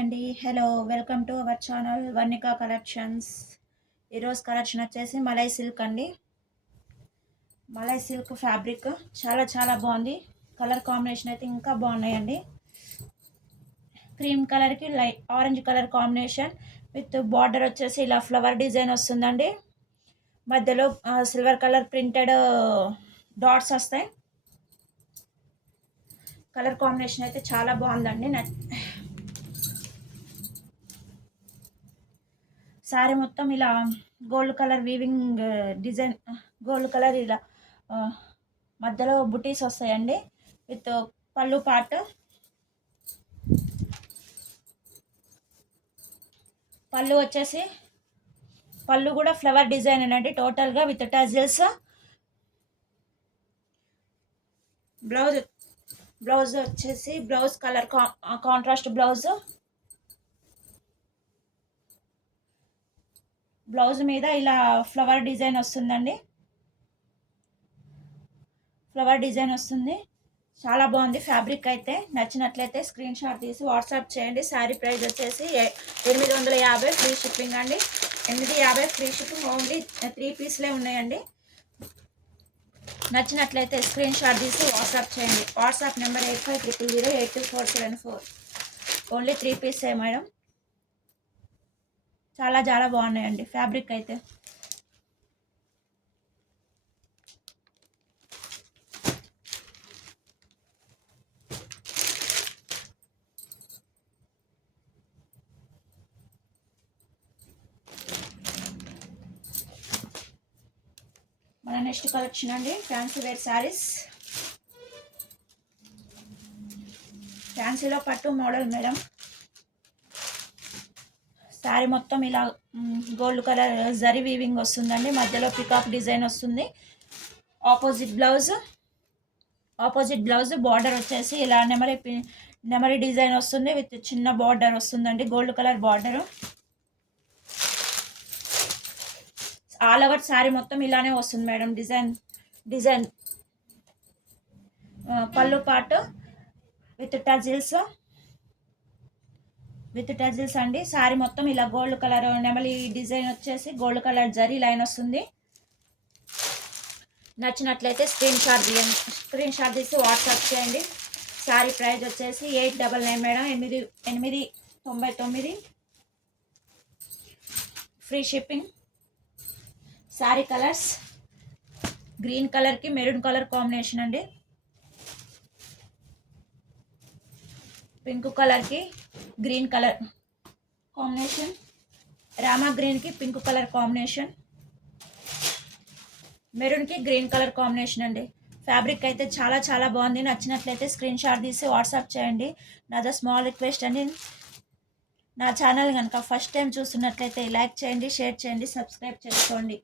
అండి. Hello! Welcome to our channel Varnika కలెక్షన్స్. ఈరోజు కలెక్షన్ వచ్చేసి మలై సిల్క్ అండి. మలై సిల్క్ ఫ్యాబ్రిక్ చాలా చాలా బాగుంది. కలర్ కాంబినేషన్ అయితే ఇంకా బాగున్నాయండి. క్రీమ్ కలర్కి light orange colour combination with border వచ్చేసి ఇలా ఫ్లవర్ డిజైన్ వస్తుందండి. మధ్యలో సిల్వర్ కలర్ ప్రింటెడ్ డాట్స్ వస్తాయి. కలర్ కాంబినేషన్ అయితే చాలా బాగుందండి. శారీ మొత్తం ఇలా gold colour weaving design, gold colour ఇలా మధ్యలో బుటీస్ వస్తాయండి. విత్ పళ్ళు పార్ట్, పళ్ళు వచ్చేసి పళ్ళు కూడా ఫ్లవర్ డిజైన్ అండి టోటల్గా విత్ టజిల్స్. బ్లౌజ్ వచ్చేసి బ్లౌజ్ కలర్ కాంట్రాస్ట్ బ్లౌజ్ మీద ఇలా ఫ్లవర్ డిజైన్ వస్తుందండి. ఫ్లవర్ డిజైన్ వస్తుంది. చాలా బాగుంది ఫ్యాబ్రిక్ అయితే. నచ్చినట్లయితే స్క్రీన్ షాట్ తీసి వాట్సాప్ చేయండి. శారీ ప్రైస్ వచ్చేసి 850 ఫ్రీ షిప్పింగ్ అండి. 850 ఫ్రీ షిప్పింగ్. ఓన్లీ 3 పీస్లే ఉన్నాయండి. నచ్చినట్లయితే స్క్రీన్ షాట్ తీసి వాట్సాప్ చేయండి. WhatsApp number 8500082474. ఓన్లీ 3 పీసే మేడం. చాలా చాలా బాగున్నాయండి ఫ్యాబ్రిక్ అయితే. మన నెక్స్ట్ కలెక్షన్ అండి ఫ్యాన్సీ వేర్ శారీస్. ఫ్యాన్సీలో పట్టు మోడల్ మేడం. శారీ మొత్తం ఇలా గోల్డ్ కలర్ జరీ వీవింగ్ వస్తుందండి. మధ్యలో పికాక్ డిజైన్ వస్తుంది. ఆపోజిట్ బ్లౌజ్ బార్డర్ వచ్చేసి ఇలా నెమరి డిజైన్ వస్తుంది విత్ చిన్న బార్డర్ వస్తుందండి. Gold colour border. All over sari మొత్తం ఇలానే వస్తుంది మేడం. డిజైన్ పళ్ళు పార్ట్ విత్ టజిల్స్ అండి. శారీ మొత్తం ఇలా గోల్డ్ కలర్ నెమలి డిజైన్ వచ్చేసి గోల్డ్ కలర్ జరీ లైన్ వస్తుంది. నచ్చినట్లయితే స్క్రీన్ షాట్ తీసి వాట్సాప్ చేయండి. శారీ ప్రైస్ వచ్చేసి 899 మేడం. 899 free shipping. Sari colours green కలర్కి మెరూన్ కలర్ కాంబినేషన్ అండి. పింక్ కలర్కి గ్రీన్ కలర్ కాంబినేషన్. రామా గ్రీన్కి పింక్ కలర్ కాంబినేషన్. మెరూన్కి గ్రీన్ కలర్ కాంబినేషన్ అండి. ఫ్యాబ్రిక్ అయితే చాలా చాలా బాగుంది. నచ్చినట్లయితే స్క్రీన్ షాట్ తీసి వాట్సాప్ చేయండి. నాదో స్మాల్ రిక్వెస్ట్ అండి, నా ఛానల్ కనుక ఫస్ట్ టైం చూస్తున్నట్లయితే లైక్ చేయండి, షేర్ చేయండి, సబ్స్క్రైబ్ చేసుకోండి.